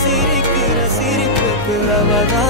siri kira siri kira vada